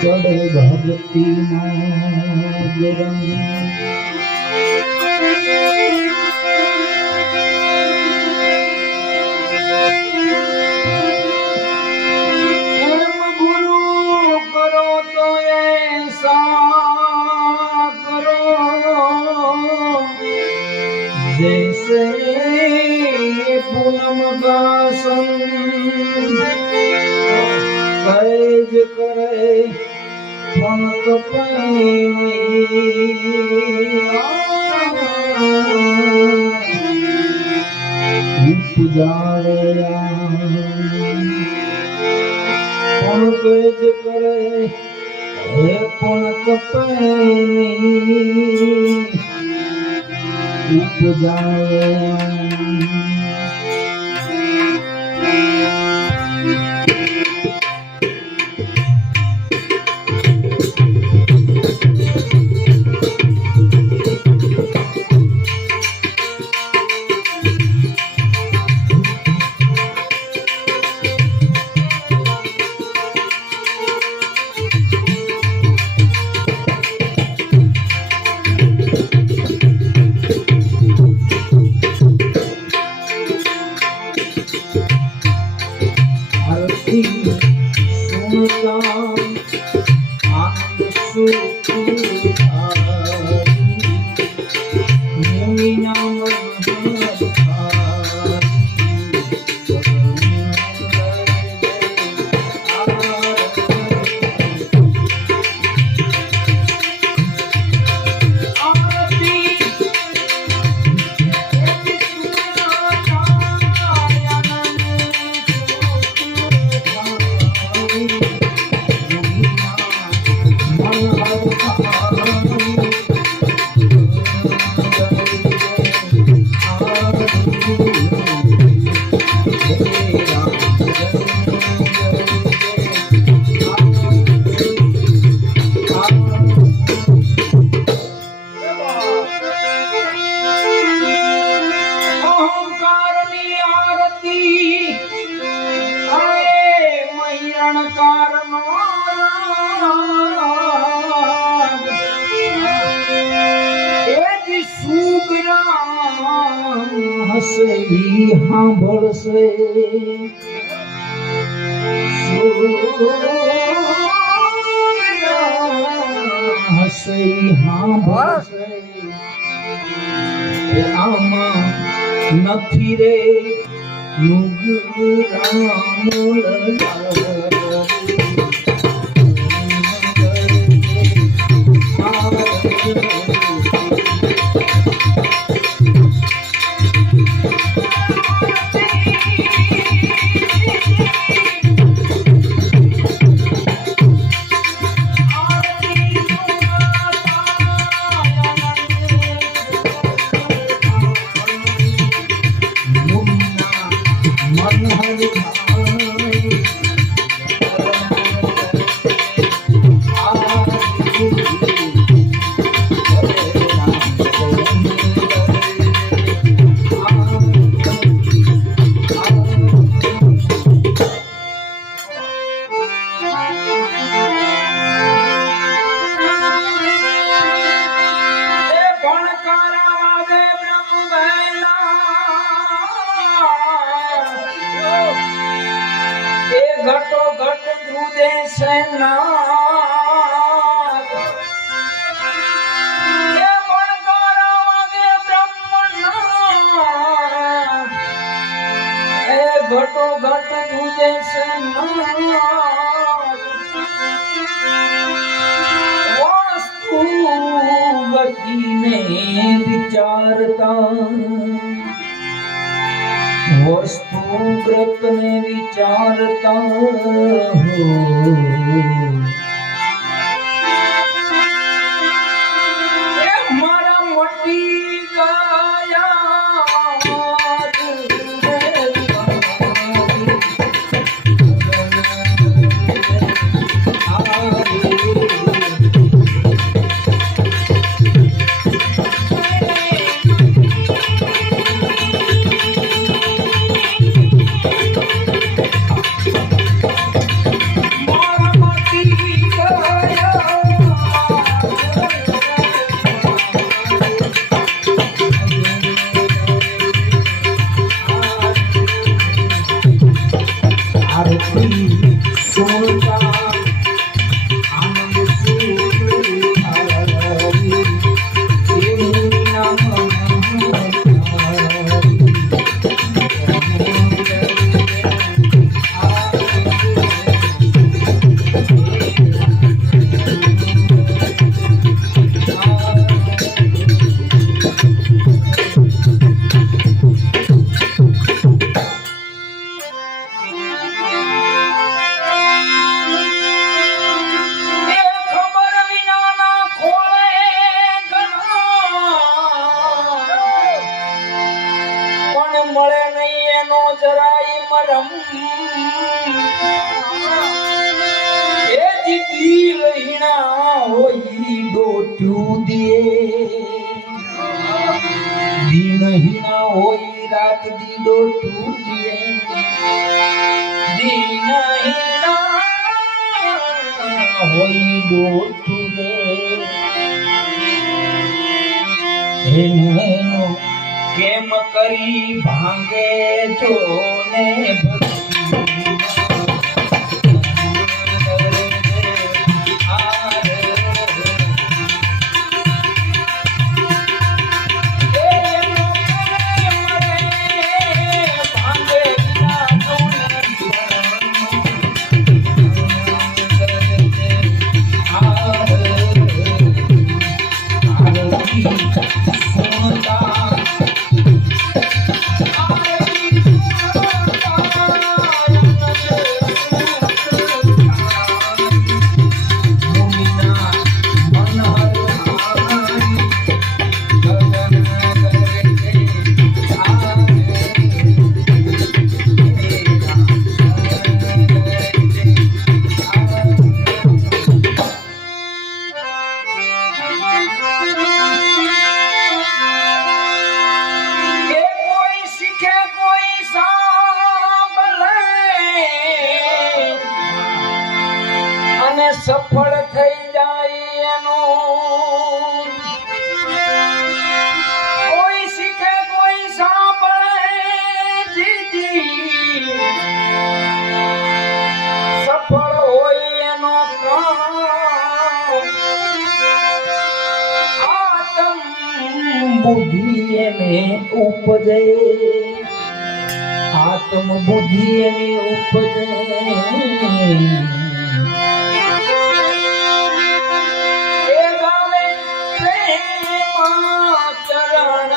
ચડ ભક્તિ માં जैसे पूनम का संग पैज करे मन तो पुजारे मन पैज करे पण कपैनी पुजारे हसे हाँ भरसे हसे हाँ भरसे आमा નથી રે घटो घट दूधे से ना ये बनकारा वागे ब्रह्मन ए घटो घट दूधे से ना वास्तु गति ने विचारता वस्तुव्रत ने विचारता हो मारा मटी गाया મરમ એ દીદી રહીણા હોઈ ડોટ્યું દિયે દિન હીણા હોઈ રાત દી ડોટ્યું દિયે દિન હીણા હોઈ ડોટ્યું દે એનો કેમ કરી ભાંગે જો ને સફળ થઈ જાય એનું કોઈ શીખે કોઈ સાંભળે જીજી સફળ હોય એનો કામ આત્મ બુદ્ધિ એને ઉપજે આત્મ બુદ્ધિ એની ઉપજે ચરણ